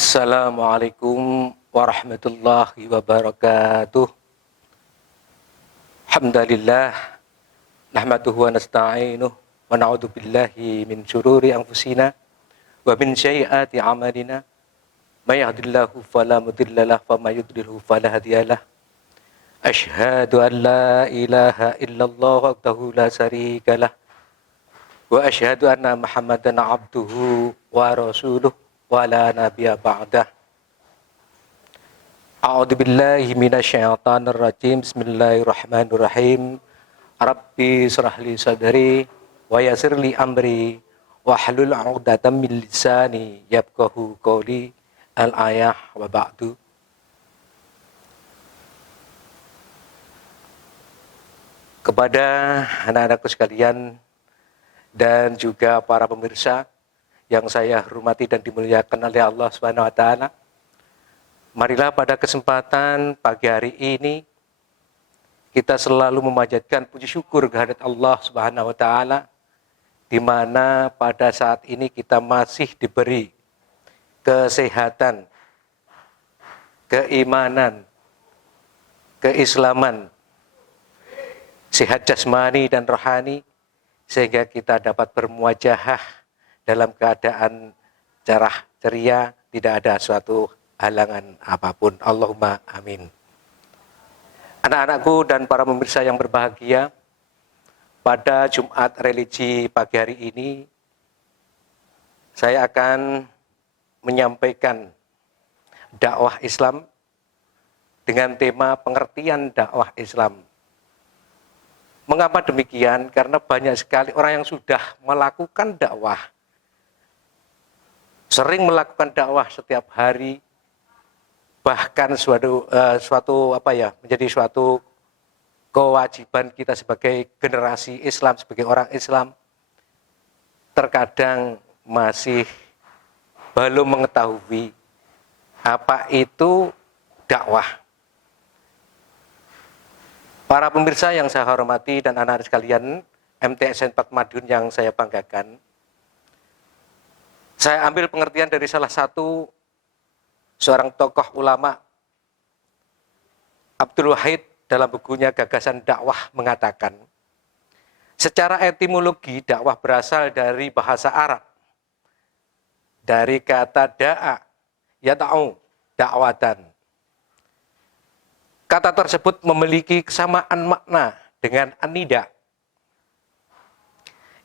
Assalamualaikum warahmatullahi wabarakatuh. Alhamdulillah nahmaduhu wa nasta'inuh wa na'udzu billahi min syururi anfusina wa min sayyiati a'malina. May yahdihillahu fala mudhillalah wa may yudlilhu fala hadiyalah. Asyhadu an la ilaha illallah wahdahu la syarikalah wa asyhadu anna Muhammadan abduhu wa rasuluh wa la nabiyya ba'dah. A'udzu billahi minasyaitonir rajim. Bismillahirrahmanirrahim. Rabbi shrah li sadri wa yassir li amri wa hlul 'uqdatam min lisani yafqahu qawli. Al-ayah wa ba'du. Kepada anak-anakku sekalian dan juga para pemirsa yang saya hormati dan dimuliakan oleh Allah Subhanahu wa taala. Marilah pada kesempatan pagi hari ini kita selalu memanjatkan puji syukur kehadirat Allah Subhanahu wa taala, di mana pada saat ini kita masih diberi kesehatan, keimanan, keislaman, sehat jasmani dan rohani, sehingga kita dapat bermuajahah dalam keadaan cerah ceria, tidak ada suatu halangan apapun. Allahumma amin. Anak-anakku dan para pemirsa yang berbahagia, pada Jumat religi pagi hari ini saya akan menyampaikan dakwah Islam dengan tema pengertian dakwah Islam. Mengapa demikian? Karena banyak sekali orang yang sudah melakukan dakwah, sering melakukan dakwah setiap hari, bahkan menjadi suatu kewajiban kita sebagai generasi Islam, sebagai orang Islam, terkadang masih belum mengetahui apa itu dakwah. Para pemirsa yang saya hormati dan anak-anak sekalian, MTSN 4 Madiun yang saya banggakan, saya ambil pengertian dari salah satu seorang tokoh ulama, Abdul Wahid, dalam bukunya Gagasan Dakwah mengatakan, secara etimologi dakwah berasal dari bahasa Arab, dari kata da'a, yada'u, dakwatan. Kata tersebut memiliki kesamaan makna dengan anida,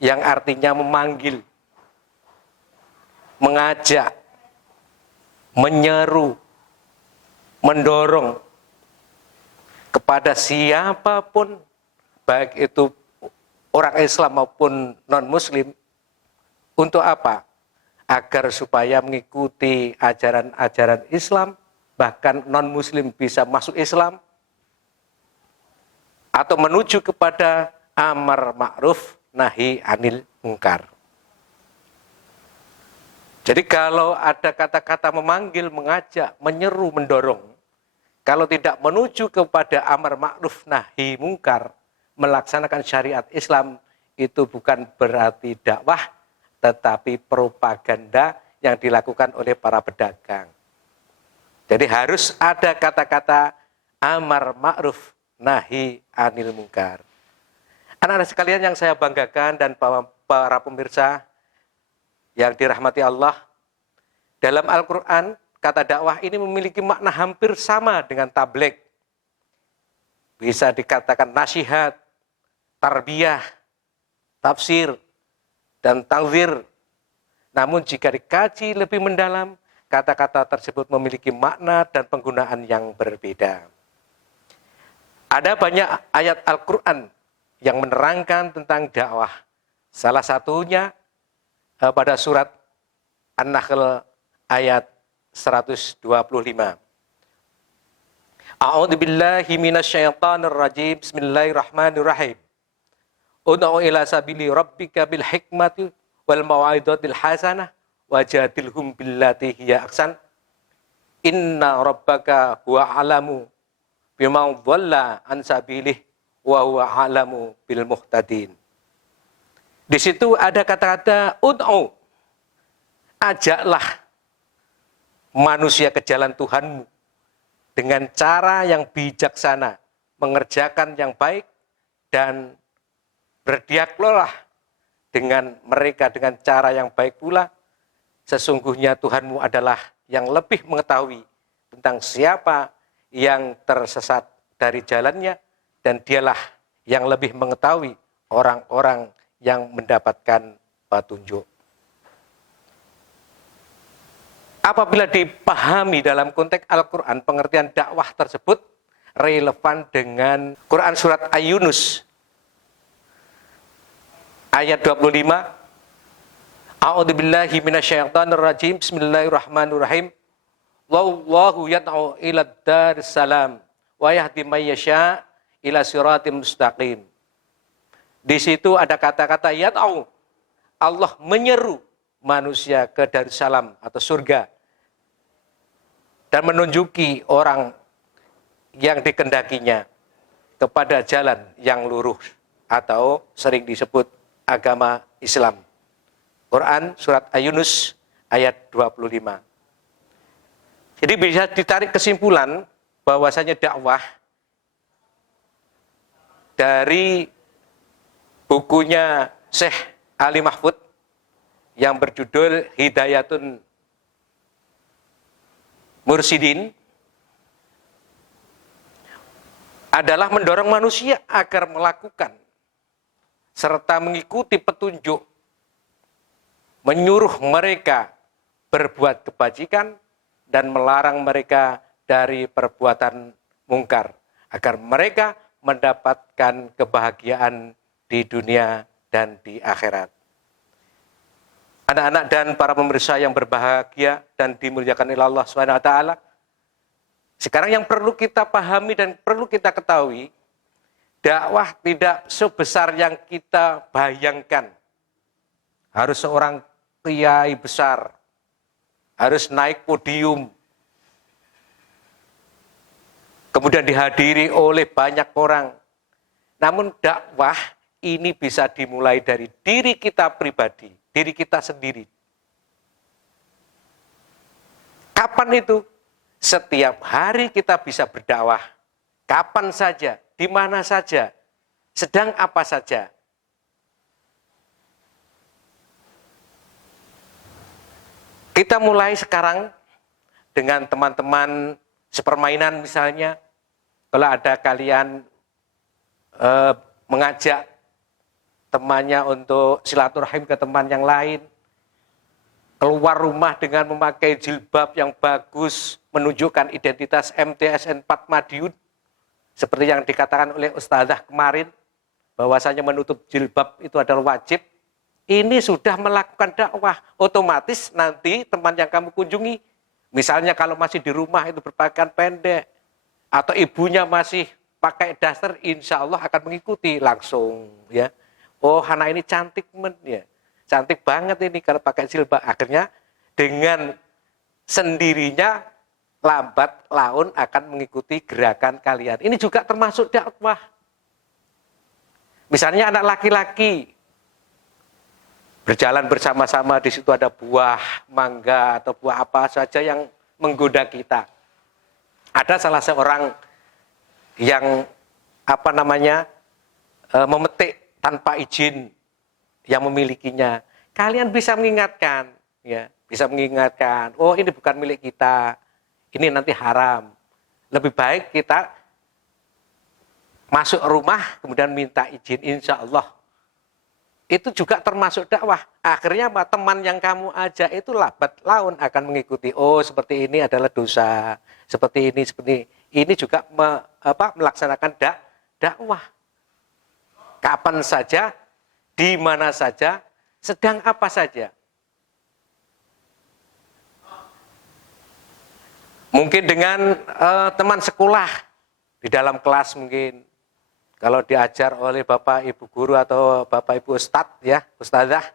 yang artinya memanggil, mengajak, menyeru, mendorong kepada siapapun, baik itu orang Islam maupun non-Muslim, untuk apa? Agar supaya mengikuti ajaran-ajaran Islam, bahkan non-Muslim bisa masuk Islam, atau menuju kepada amar ma'ruf nahi anil mungkar. Jadi kalau ada kata-kata memanggil, mengajak, menyeru, mendorong, kalau tidak menuju kepada amar ma'ruf nahi mungkar, melaksanakan syariat Islam, itu bukan berarti dakwah, tetapi propaganda yang dilakukan oleh para pedagang. Jadi harus ada kata-kata amar ma'ruf nahi anil mungkar. Anak-anak sekalian yang saya banggakan dan para pemirsa yang dirahmati Allah, dalam Al-Quran kata dakwah ini memiliki makna hampir sama dengan tabligh. Bisa dikatakan nasihat, tarbiyah, tafsir, dan tawzir. Namun jika dikaji lebih mendalam, kata-kata tersebut memiliki makna dan penggunaan yang berbeda. Ada banyak ayat Al-Quran yang menerangkan tentang dakwah. Salah satunya pada surat An-Nahl ayat 125. A'udzu billahi minasyaitonir rajim. Bismillahirrahmanirrahim. Ud'u ila sabili rabbika bil hikmati wal mau'izatil hasanah wajadilhum billati hiya ahsan. Inna rabbaka huwa alamu bima dhalla an sabilih wa huwa alamu bil muhtadin. Di situ ada kata-kata ud'u, ajaklah, manusia ke jalan Tuhanmu dengan cara yang bijaksana, mengerjakan yang baik, dan berdialoglah dengan mereka dengan cara yang baik pula. Sesungguhnya Tuhanmu adalah yang lebih mengetahui tentang siapa yang tersesat dari jalannya, dan dialah yang lebih mengetahui orang-orang yang mendapatkan petunjuk. Apabila dipahami dalam konteks Al-Quran, pengertian dakwah tersebut relevan dengan Quran surat Al-Yunus ayat 25. A'udzubillahi minasyaitonirrajim. Bismillahirrahmanirrahim. Wallahu yad'u ila daris salam wa yahdi may yasha ila siratim mustaqim. Di situ ada kata-kata yad'u. Allah menyeru manusia ke Darussalam atau surga dan menunjuki orang yang dikendakinya kepada jalan yang lurus atau sering disebut agama Islam. Quran surat Al-Yunus ayat 25. Jadi bisa ditarik kesimpulan bahwasanya dakwah dari bukunya Syekh Ali Mahfud yang berjudul Hidayatun Mursidin adalah mendorong manusia agar melakukan serta mengikuti petunjuk, menyuruh mereka berbuat kebajikan dan melarang mereka dari perbuatan mungkar agar mereka mendapatkan kebahagiaan di dunia dan di akhirat. Anak-anak dan para pemirsa yang berbahagia dan dimuliakan oleh Allah SWT, sekarang yang perlu kita pahami dan perlu kita ketahui, dakwah tidak sebesar yang kita bayangkan. Harus seorang kiai besar, harus naik podium, kemudian dihadiri oleh banyak orang. Namun dakwah ini bisa dimulai dari diri kita pribadi, diri kita sendiri. Kapan itu? Setiap hari kita bisa berdakwah. Kapan saja, di mana saja, sedang apa saja. Kita mulai sekarang dengan teman-teman sepermainan misalnya. Kalau ada kalian mengajak temannya untuk silaturahim ke teman yang lain, keluar rumah dengan memakai jilbab yang bagus, menunjukkan identitas MTSN 4 Madiun, seperti yang dikatakan oleh Ustazah kemarin, bahwasanya menutup jilbab itu adalah wajib. Ini sudah melakukan dakwah. Otomatis nanti teman yang kamu kunjungi, misalnya kalau masih di rumah itu berpakaian pendek, atau ibunya masih pakai daster, insya Allah akan mengikuti langsung, ya. Oh, anak ini cantik ya. Cantik banget ini kalau pakai jilbab. Akhirnya dengan sendirinya lambat laun akan mengikuti gerakan kalian. Ini juga termasuk dakwah. Misalnya anak laki-laki berjalan bersama-sama, di situ ada buah mangga atau buah apa saja yang menggoda kita. Ada salah seorang yang memetik tanpa izin yang memilikinya. Kalian bisa mengingatkan, ya, bisa mengingatkan, oh ini bukan milik kita, ini nanti haram. Lebih baik kita masuk rumah kemudian minta izin, insya Allah. Itu juga termasuk dakwah. Akhirnya teman yang kamu ajak itu lambat laun akan mengikuti. Oh, seperti ini adalah dosa, seperti ini juga melaksanakan dakwah. Kapan saja, di mana saja, sedang apa saja. Mungkin dengan teman sekolah di dalam kelas mungkin. Kalau diajar oleh Bapak Ibu guru atau Bapak Ibu Ustadz, ya, Ustazah,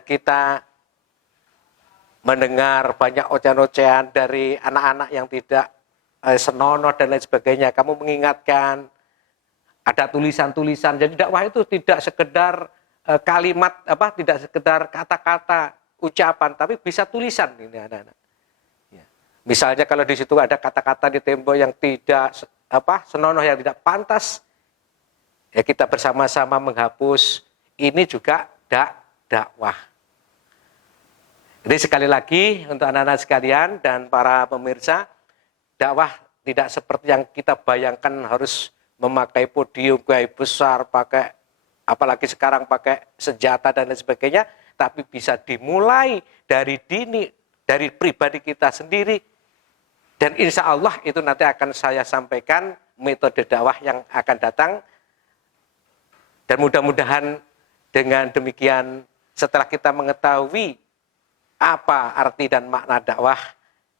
kita mendengar banyak ocehan-ocehan dari anak-anak yang tidak senonoh dan lain sebagainya. Kamu mengingatkan, ada tulisan-tulisan. Jadi dakwah itu tidak sekedar kalimat, tidak sekedar kata-kata, ucapan, tapi bisa tulisan ini anak-anak. Misalnya kalau di situ ada kata-kata di tembok yang tidak senonoh, yang tidak pantas, ya kita bersama-sama menghapus. Ini juga dakwah. Jadi sekali lagi untuk anak-anak sekalian dan para pemirsa, dakwah tidak seperti yang kita bayangkan harus memakai podium kayak besar, pakai apalagi sekarang pakai senjata dan lain sebagainya, tapi bisa dimulai dari dini, dari pribadi kita sendiri. Dan insya Allah itu nanti akan saya sampaikan metode dakwah yang akan datang. Dan mudah-mudahan dengan demikian setelah kita mengetahui apa arti dan makna dakwah,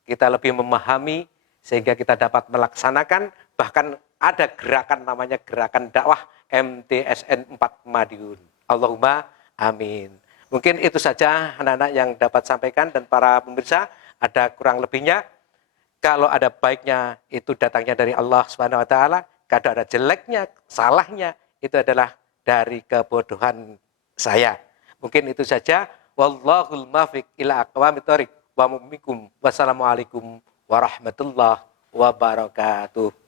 kita lebih memahami sehingga kita dapat melaksanakan. Bahkan ada gerakan namanya gerakan dakwah MTSN 4 Madiun. Allahumma amin. Mungkin itu saja anak-anak yang dapat sampaikan, dan para pemirsa ada kurang lebihnya. Kalau ada baiknya itu datangnya dari Allah Subhanahu wa taala, kalau ada jeleknya, salahnya itu adalah dari kebodohan saya. Mungkin itu saja. Wallahul muwaffiq ila aqwamit thoriq. Wa mu'minkum. Wassalamualaikum warahmatullahi wabarakatuh.